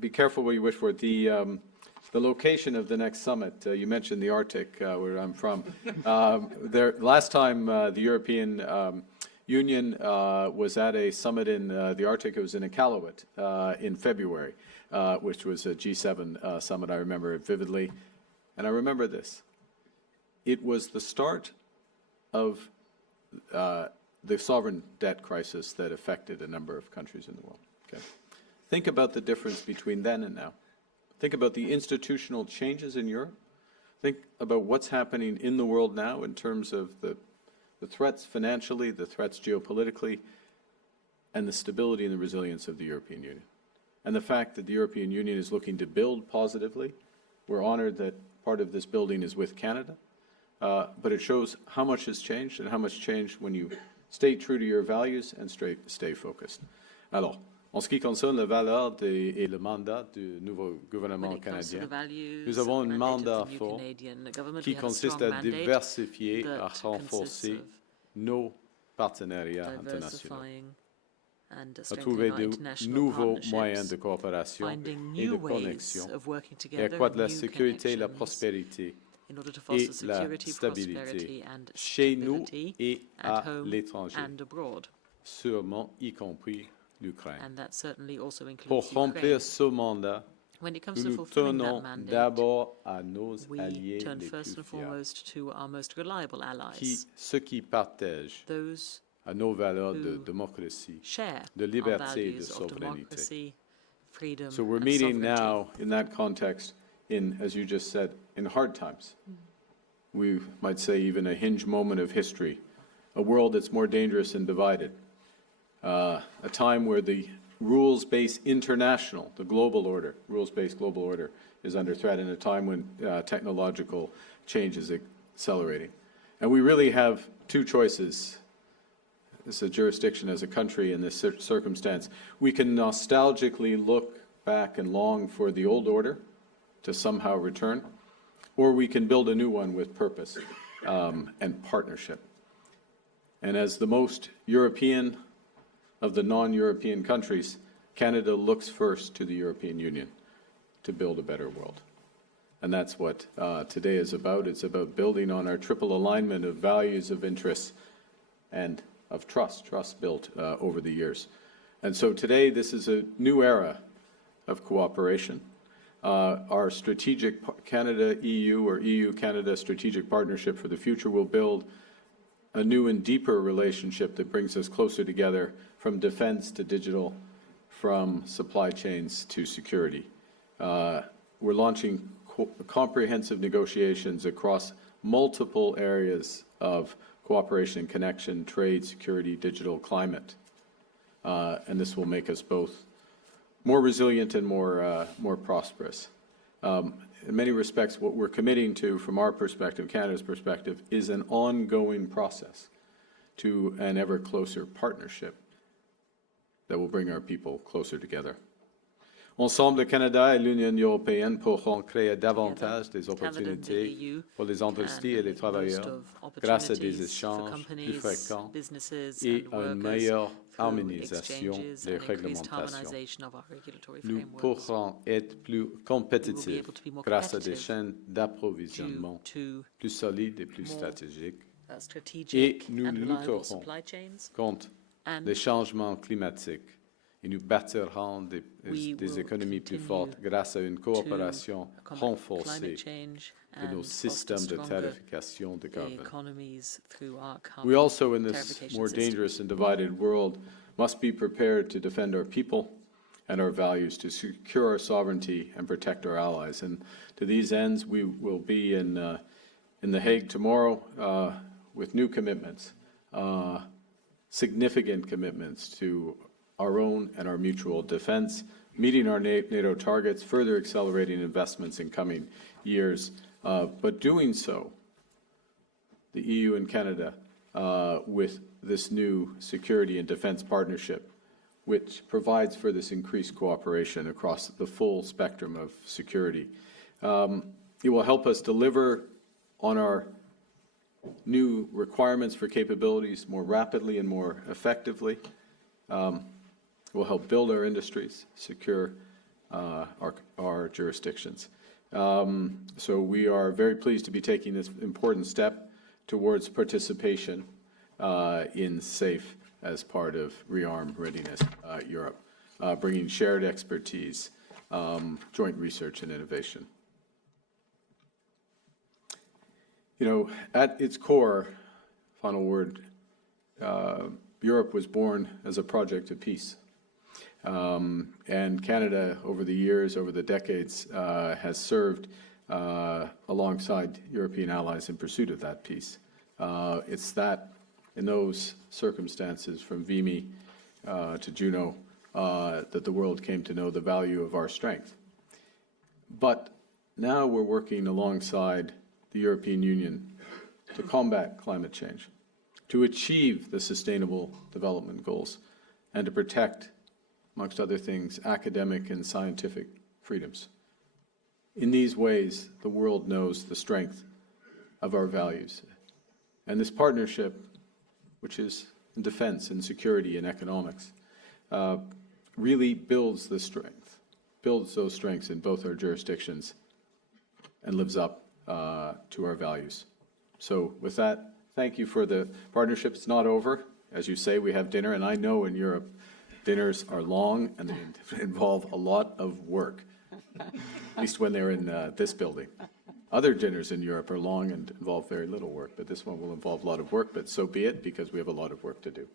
be careful what you wish for. The location of the next summit, you mentioned the Arctic, where I'm from. Last time the European Union was at a summit in the Arctic, it was in Iqaluit in February, which was a G7 summit. I remember it vividly. And I remember this. It was the start of the sovereign debt crisis that affected a number of countries in the world. Okay. Think about the difference between then and now. Think about the institutional changes in Europe. Think about what's happening in the world now in terms of the threats financially, the threats geopolitically, and the stability and the resilience of the European Union. And the fact that the European Union is looking to build positively. We're honored that part of this building is with Canada, but it shows how much has changed and how much changed when you stay true to your values and stay focused. Alors, en ce qui concerne la valeur et le mandat du nouveau gouvernement canadien, nous avons un mandat fort qui consiste à diversifier, à renforcer nos partenariats internationaux, à trouver de nouveaux moyens de coopération et de connexion, et accroître la sécurité et la prospérité et la stabilité chez nous et à l'étranger, sûrement y compris l'Ukraine. Pour remplir ce mandat, nous nous tenons d'abord à nos alliés les plus fiables, ceux qui partagent à nos valeurs de démocratie, de liberté et de souveraineté. So we're meeting now in that context in, as you just said, in hard times. We might say even a hinge moment of history, a world that's more dangerous and divided, a time where the rules-based international, the global order, rules-based global order is under threat, in a time when technological change is accelerating. And we really have two choices as a jurisdiction, as a country in this circumstance. We can nostalgically look back and long for the old order to somehow return, or we can build a new one with purpose and partnership. And as the most European of the non-European countries, Canada looks first to the European Union to build a better world. And that's what today is about. It's about building on our triple alignment of values, of interests, and of trust built over the years. And so today, this is a new era of cooperation. Our strategic Canada-EU or EU-Canada strategic partnership for the future will build a new and deeper relationship that brings us closer together, from defense to digital, from supply chains to security. We're launching comprehensive negotiations across multiple areas of cooperation, connection, trade, security, digital, climate. And this will make us both more resilient and more prosperous. In many respects, what we're committing to, from our perspective, Canada's perspective, is an ongoing process to an ever closer partnership that will bring our people closer together. Ensemble, le Canada et l'Union européenne pourront créer davantage des opportunités pour les industries et les travailleurs grâce à des échanges plus fréquents et à une meilleure harmonisation des réglementations. Nous pourrons être plus compétitifs grâce à des chaînes d'approvisionnement plus solides et plus stratégiques, et nous lutterons contre les changements climatiques. Et nous bâtirons des économies plus fortes grâce à une coopération renforcée de nos systèmes de tarification de carbone. We also, in this more dangerous and divided world, must be prepared to defend our people and our values, to secure our sovereignty and protect our allies. And to these ends, we will be in The Hague tomorrow with new commitments, significant commitments to our own and our mutual defense, meeting our NATO targets, further accelerating investments in coming years, but doing so, the EU and Canada, with this new security and defense partnership, which provides for this increased cooperation across the full spectrum of security. It will help us deliver on our new requirements for capabilities more rapidly and more effectively. Will help build our industries, secure jurisdictions. So we are very pleased to be taking this important step towards participation in SAFE as part of Rearm Readiness Europe, bringing shared expertise, joint research and innovation. You know, at its core, final word, Europe was born as a project of peace. And Canada, over the years, over the decades, has served alongside European allies in pursuit of that peace. It's that, in those circumstances, from Vimy to Juno, that the world came to know the value of our strength. But now we're working alongside the European Union to combat climate change, to achieve the Sustainable Development Goals, and to protect, amongst other things, academic and scientific freedoms. In these ways, the world knows the strength of our values. And this partnership, which is in defense and security and economics, really builds the strength, builds those strengths in both our jurisdictions and lives up to our values. So with that, thank you for the partnership. It's not over. As you say, we have dinner, and I know in Europe, dinners are long and they involve a lot of work, at least when they're in this building. Other dinners in Europe are long and involve very little work, but this one will involve a lot of work, but so be it, because we have a lot of work to do.